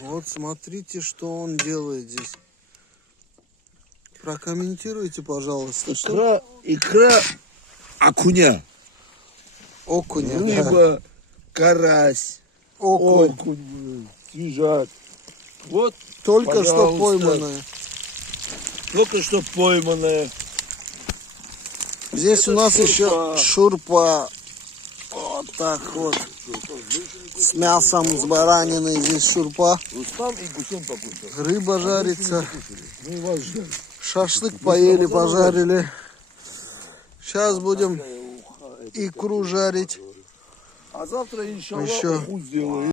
Вот смотрите, что он делает здесь. Прокомментируйте, пожалуйста. Икра окуня. Окуня, да. Рыба, карась, Окунь. окунь, свежак. Вот, Только что пожалуйста. пойманная. Только что пойманная. Здесь Это у нас шурпа. еще шурпа. Вот так вот. С мясом, с бараниной здесь шурпа. Рустам и Гусен покушал. Рыба жарится. Мы вас ждали. Шашлык поели, пожарили. Сейчас будем икру жарить. А завтра, иншаллах, Еще. уху сделаю.